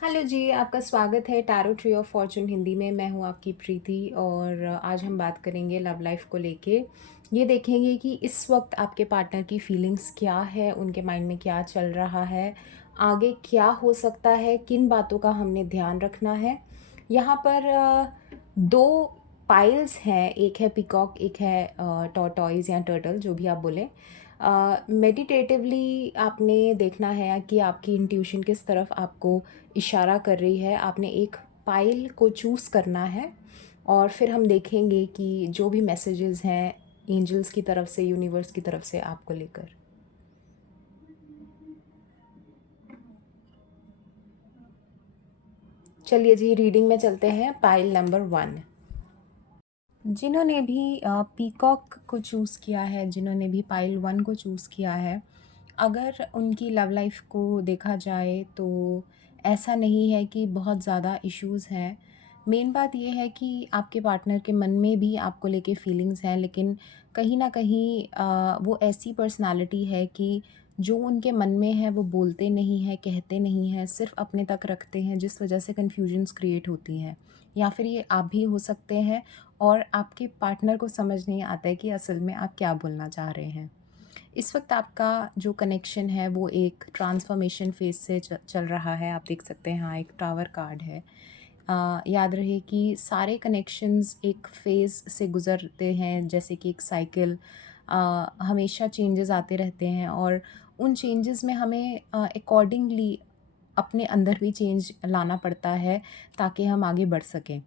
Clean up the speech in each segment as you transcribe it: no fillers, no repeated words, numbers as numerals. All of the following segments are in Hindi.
हेलो जी, आपका स्वागत है tarot tree of Fortune Hindi में। मैं हूँ आपकी प्रीति और आज हम बात करेंगे लव लाइफ को लेके। ये देखेंगे कि इस वक्त आपके पार्टनर की फीलिंग्स क्या है, उनके माइंड में क्या चल रहा है, आगे क्या हो सकता है, किन बातों का हमने ध्यान रखना है। यहाँ पर दो पाइल्स हैं, एक है पिकॉक, एक है टॉर्टॉइज या टर्टल, जो भी आप बोलें। मेडिटेटिवली आपने देखना है कि आपकी इंट्यूशन किस तरफ आपको इशारा कर रही है। आपने एक पाइल को चूज़ करना है और फिर हम देखेंगे कि जो भी मैसेजेस हैं एंजल्स की तरफ से, यूनिवर्स की तरफ से आपको लेकर। चलिए जी, रीडिंग में चलते हैं। Pile number 1। जिन्होंने भी पीकॉक को चूज़ किया है, जिन्होंने भी पाइल 1 को चूज़ किया है, अगर उनकी लव लाइफ को देखा जाए तो ऐसा नहीं है कि बहुत ज़्यादा इश्यूज़ हैं। मेन बात ये है कि आपके पार्टनर के मन में भी आपको लेके फीलिंग्स हैं, लेकिन कहीं न कहीं वो ऐसी पर्सनैलिटी है कि जो उनके मन में है वो बोलते नहीं हैं, कहते नहीं हैं, सिर्फ़ अपने तक रखते हैं, जिस वजह से कन्फ्यूजन्स क्रिएट होती हैं। या फिर ये आप भी हो सकते हैं और आपके पार्टनर को समझ नहीं आता है कि असल में आप क्या बोलना चाह रहे हैं। इस वक्त आपका जो कनेक्शन है वो एक ट्रांसफॉर्मेशन फेज़ से चल रहा है। आप देख सकते हैं, हाँ, एक टावर कार्ड है। याद रहे कि सारे कनेक्शंस एक फ़ेज़ से गुज़रते हैं, जैसे कि एक साइकिल। हमेशा चेंजेस आते रहते हैं और उन चेंजेस में हमें अकॉर्डिंगली अपने अंदर भी चेंज लाना पड़ता है ताकि हम आगे बढ़ सकें।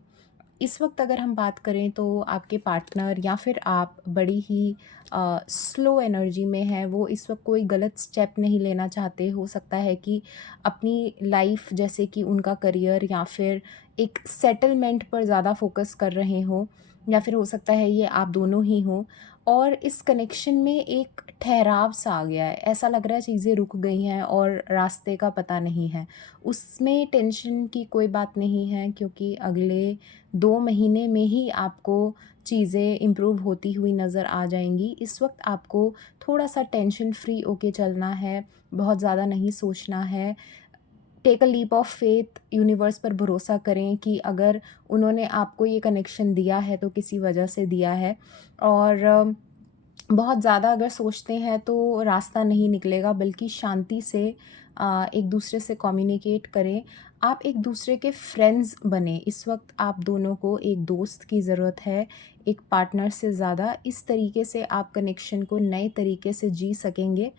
इस वक्त अगर हम बात करें तो आपके पार्टनर या फिर आप बड़ी ही स्लो एनर्जी में हैं। वो इस वक्त कोई गलत स्टेप नहीं लेना चाहते। हो सकता है कि अपनी लाइफ, जैसे कि उनका करियर या फिर एक सेटलमेंट पर ज़्यादा फोकस कर रहे हों, या फिर हो सकता है ये आप दोनों ही हों। और इस कनेक्शन में एक ठहराव सा आ गया है, ऐसा लग रहा है चीज़ें रुक गई हैं और रास्ते का पता नहीं है। उसमें टेंशन की कोई बात नहीं है, क्योंकि अगले 2 महीने में ही आपको चीज़ें इम्प्रूव होती हुई नज़र आ जाएँगी। इस वक़्त आपको थोड़ा-सा टेंशन फ्री होके चलना है, बहुत ज़्यादा नहीं सोचना है। Take a leap of faith, universe पर भरोसा करें कि अगर उन्होंने आपको ये कनेक्शन दिया है तो किसी वजह से दिया है। और बहुत ज़्यादा अगर सोचते हैं तो रास्ता नहीं निकलेगा, बल्कि शांति से एक दूसरे से कम्युनिकेट करें। आप एक दूसरे के फ्रेंड्स बने। इस वक्त आप दोनों को एक दोस्त की ज़रूरत है, एक पार्टनर से ज़्यादा। इस तरीके से आप कनेक्शन को नए तरीके से जी सकेंगे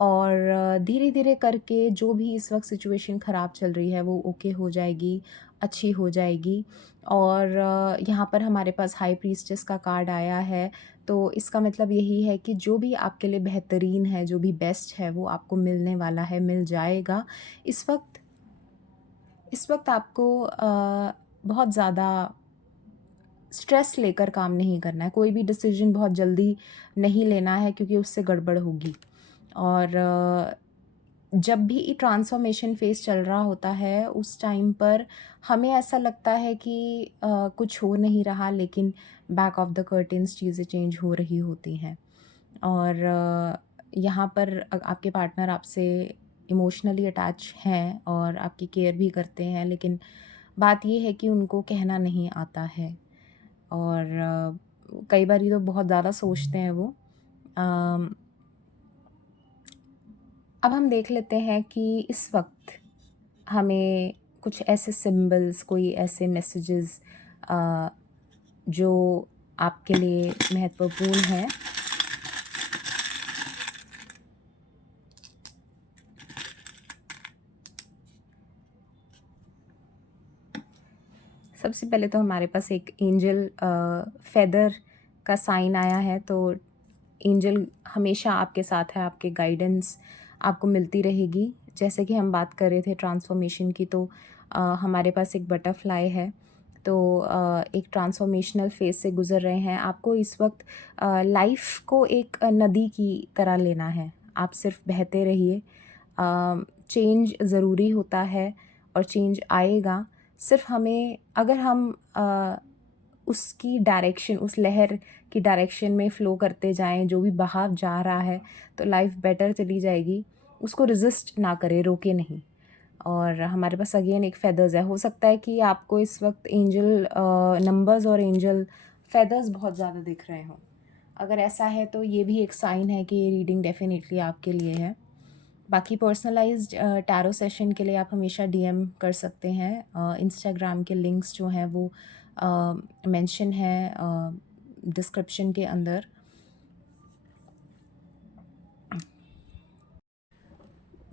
और धीरे धीरे करके जो भी इस वक्त सिचुएशन ख़राब चल रही है वो ओके हो जाएगी, अच्छी हो जाएगी। और यहाँ पर हमारे पास हाई प्रीस्टेस का कार्ड आया है, तो इसका मतलब यही है कि जो भी आपके लिए बेहतरीन है, जो भी बेस्ट है, वो आपको मिलने वाला है, मिल जाएगा। इस वक्त इस वक्त आपको बहुत ज़्यादा स्ट्रेस लेकर काम नहीं करना है। कोई भी डिसीज़न बहुत जल्दी नहीं लेना है, क्योंकि उससे गड़बड़ होगी। और जब भी ट्रांसफॉर्मेशन फ़ेज़ चल रहा होता है, उस टाइम पर हमें ऐसा लगता है कि कुछ हो नहीं रहा, लेकिन बैक ऑफ द कर्टेन्स चीज़ें चेंज हो रही होती हैं। और यहाँ पर आपके पार्टनर आपसे इमोशनली अटैच हैं और आपकी केयर भी करते हैं, लेकिन बात ये है कि उनको कहना नहीं आता है। और कई बारी तो बहुत ज़्यादा सोचते हैं वो। अम, अब हम देख लेते हैं कि इस वक्त हमें कुछ ऐसे सिंबल्स, कोई ऐसे मैसेजेस जो आपके लिए महत्वपूर्ण हैं। सबसे पहले तो हमारे पास एक एंजल फेदर का साइन आया है। तो एंजल हमेशा आपके साथ है, आपके गाइडेंस आपको मिलती रहेगी। जैसे कि हम बात कर रहे थे ट्रांसफॉर्मेशन की, तो हमारे पास एक बटरफ्लाई है। तो एक ट्रांसफॉर्मेशनल फेज़ से गुज़र रहे हैं। आपको इस वक्त लाइफ़ को एक नदी की तरह लेना है। आप सिर्फ बहते रहिए। चेंज ज़रूरी होता है और चेंज आएगा। सिर्फ हमें, अगर हम उसकी डायरेक्शन, उस लहर की डायरेक्शन में फ़्लो करते जाएँ, जो भी बहाव जा रहा है, तो लाइफ़ बेटर चली जाएगी। उसको रेज़िस्ट ना करें, रोके नहीं। और हमारे पास अगेन एक फेदर्स है। हो सकता है कि आपको इस वक्त एंजल नंबर्स और एंजल फेदर्स बहुत ज़्यादा दिख रहे हों। अगर ऐसा है तो ये भी एक साइन है कि ये रीडिंग डेफिनेटली आपके लिए है। बाकी पर्सनलाइज्ड टैरो सेशन के लिए आप हमेशा डीएम कर सकते हैं। इंस्टाग्राम के लिंक्स जो हैं वो मेंशन है डिस्क्रिप्शन के अंदर।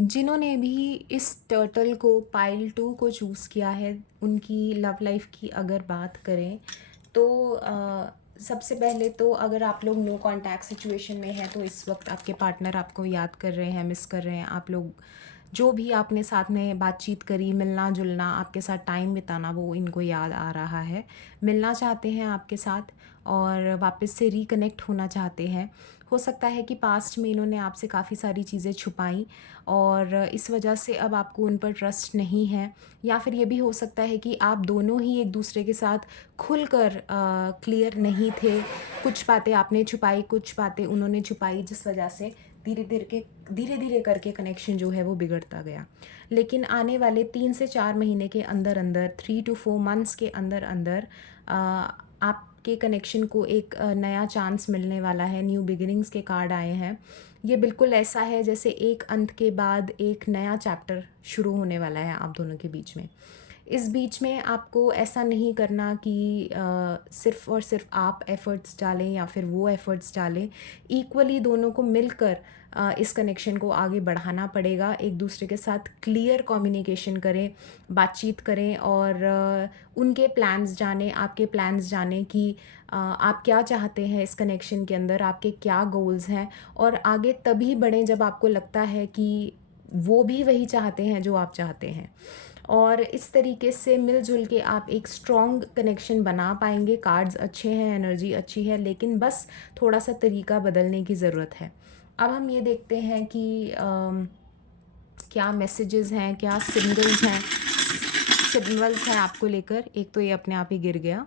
जिन्होंने भी इस टर्टल को पाइल 2 को चूज़ किया है, उनकी लव लाइफ की अगर बात करें तो सबसे पहले तो अगर आप लोग नो कॉन्टैक्ट सिचुएशन में हैं तो इस वक्त आपके पार्टनर आपको याद कर रहे हैं, मिस कर रहे हैं। आप लोग जो भी आपने साथ में बातचीत करी, मिलना जुलना, आपके साथ टाइम बिताना, वो इनको याद आ रहा है। मिलना चाहते हैं आपके साथ और वापस से रिकनेक्ट होना चाहते हैं। हो सकता है कि पास्ट में इन्होंने आपसे काफ़ी सारी चीज़ें छुपाई और इस वजह से अब आपको उन पर ट्रस्ट नहीं है, या फिर ये भी हो सकता है कि आप दोनों ही एक दूसरे के साथ खुलकर क्लियर नहीं थे। कुछ बातें आपने छुपाई, कुछ बातें उन्होंने छुपाई, जिस वजह से धीरे धीरे करके कनेक्शन जो है वो बिगड़ता गया। लेकिन आने वाले 3 से 4 महीने के अंदर अंदर, 3 to 4 मंथ्स के अंदर अंदर आपके कनेक्शन को एक नया चांस मिलने वाला है। न्यू बिगिनिंग्स के कार्ड आए हैं। ये बिल्कुल ऐसा है जैसे एक अंत के बाद एक नया चैप्टर शुरू होने वाला है आप दोनों के बीच में। इस बीच में आपको ऐसा नहीं करना कि सिर्फ़ और सिर्फ आप एफ़र्ट्स डालें या फिर वो एफ़र्ट्स डालें। इक्वली दोनों को मिलकर इस कनेक्शन को आगे बढ़ाना पड़ेगा। एक दूसरे के साथ क्लियर कम्युनिकेशन करें, बातचीत करें और उनके प्लान्स जानें, आपके प्लान्स जानें कि आप क्या चाहते हैं इस कनेक्शन के अंदर, आपके क्या गोल्स हैं, और आगे तभी बढ़ें जब आपको लगता है कि वो भी वही चाहते हैं जो आप चाहते हैं। और इस तरीके से मिलजुल के आप एक स्ट्रॉन्ग कनेक्शन बना पाएंगे। कार्ड्स अच्छे हैं, एनर्जी अच्छी है, लेकिन बस थोड़ा सा तरीका बदलने की ज़रूरत है। अब हम ये देखते हैं कि क्या मैसेजेस हैं, क्या सिग्नल्स हैं आपको लेकर। एक तो ये अपने आप ही गिर गया,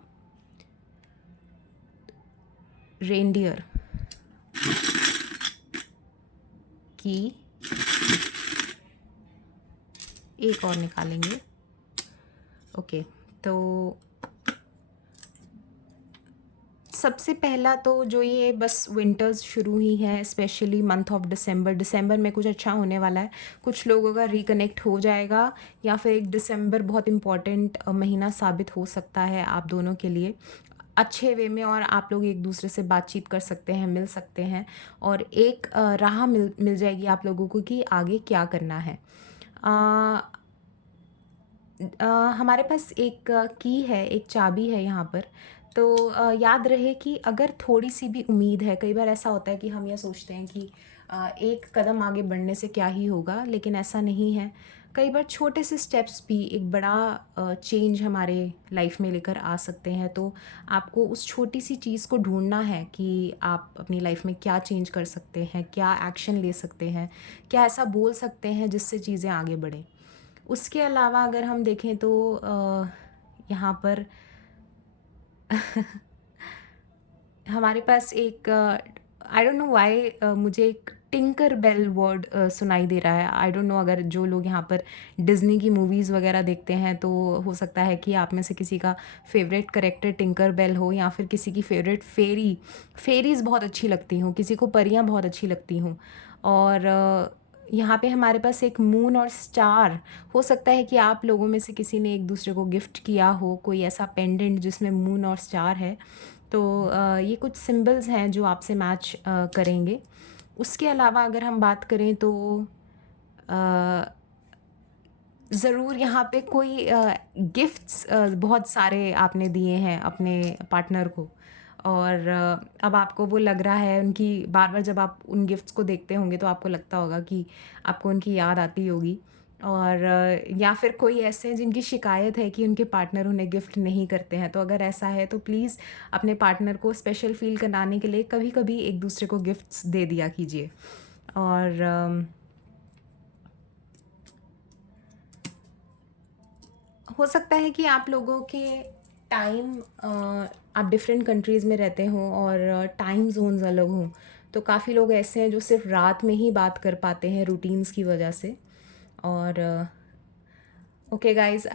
रेनडियर की। एक और निकालेंगे। ओके, तो सबसे पहला तो जो ये बस विंटर्स शुरू ही हैं, स्पेशली मंथ ऑफ दिसंबर में कुछ अच्छा होने वाला है। कुछ लोगों का रिकनेक्ट हो जाएगा, या फिर एक दिसंबर बहुत इम्पॉर्टेंट महीना साबित हो सकता है आप दोनों के लिए अच्छे वे में, और आप लोग एक दूसरे से बातचीत कर सकते हैं, मिल सकते हैं, और एक राह मिल जाएगी आप लोगों को कि आगे क्या करना है। हमारे पास एक की है, एक चाबी है यहाँ पर। तो याद रहे कि अगर थोड़ी-सी भी उम्मीद है, कई बार ऐसा होता है कि हम ये सोचते हैं कि एक कदम आगे बढ़ने से क्या ही होगा, लेकिन ऐसा नहीं है। कई बार छोटे से स्टेप्स भी एक बड़ा चेंज हमारे लाइफ में लेकर आ सकते हैं। तो आपको उस छोटी-सी चीज़ को ढूँढना है कि आप अपनी लाइफ में क्या चेंज कर सकते हैं, क्या एक्शन ले सकते हैं, क्या ऐसा बोल सकते हैं जिससे चीज़ें आगे बढ़ें। उसके अलावा अगर हम देखें तो यहाँ पर हमारे पास एक आई डोंट नो व्हाई मुझे एक टिंकर बेल वर्ड सुनाई दे रहा है। आई डोंट नो, अगर जो लोग यहाँ पर डिज़्नी की मूवीज़ वगैरह देखते हैं तो हो सकता है कि आप में से किसी का फेवरेट कैरेक्टर टिंकर बेल हो, या फिर किसी की फेवरेट फेरीज़ बहुत अच्छी लगती हों, किसी को परियाँ बहुत अच्छी लगती हों। और यहाँ पे हमारे पास एक मून और स्टार, हो सकता है कि आप लोगों में से किसी ने एक दूसरे को गिफ्ट किया हो कोई ऐसा पेंडेंट जिसमें मून और स्टार है। तो ये कुछ सिंबल्स हैं जो आपसे मैच करेंगे। उसके अलावा अगर हम बात करें तो ज़रूर यहाँ पे कोई गिफ्ट्स बहुत सारे आपने दिए हैं अपने पार्टनर को, और अब आपको वो लग रहा है, उनकी बार-बार जब आप उन गिफ्ट्स को देखते होंगे तो आपको लगता होगा कि आपको उनकी याद आती होगी। और या फिर कोई ऐसे हैं जिनकी शिकायत है कि उनके पार्टनर उन्हें गिफ्ट नहीं करते हैं। तो अगर ऐसा है तो प्लीज़ अपने पार्टनर को स्पेशल फ़ील कराने के लिए कभी-कभी एक दूसरे को गिफ्ट्स दे दिया कीजिए। और हो सकता है कि आप लोगों के टाइम आप डिफरेंट कंट्रीज़ में रहते हों और टाइम जोन्स अलग हों। तो काफ़ी लोग ऐसे हैं जो सिर्फ रात में ही बात कर पाते हैं रूटीन्स की वजह से। और ओके गाइज़,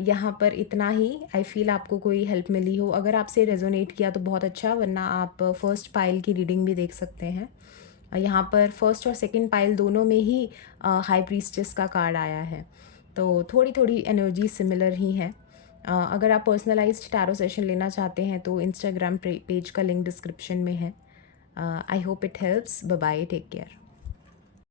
यहाँ पर इतना ही। आई फ़ील आपको कोई हेल्प मिली हो। अगर आपसे रेज़ोनेट किया तो बहुत अच्छा, वरना आप फर्स्ट पाइल की रीडिंग भी देख सकते हैं। यहाँ पर फर्स्ट और सेकंड पाइल दोनों में ही हाई प्रीस्टेस का कार्ड आया है, तो थोड़ी थोड़ी एनर्जी सिमिलर ही है। अगर आप पर्सनलाइज्ड टैरो सेशन लेना चाहते हैं तो इंस्टाग्राम पेज का लिंक डिस्क्रिप्शन में है। I hope it helps. Bye bye, take care.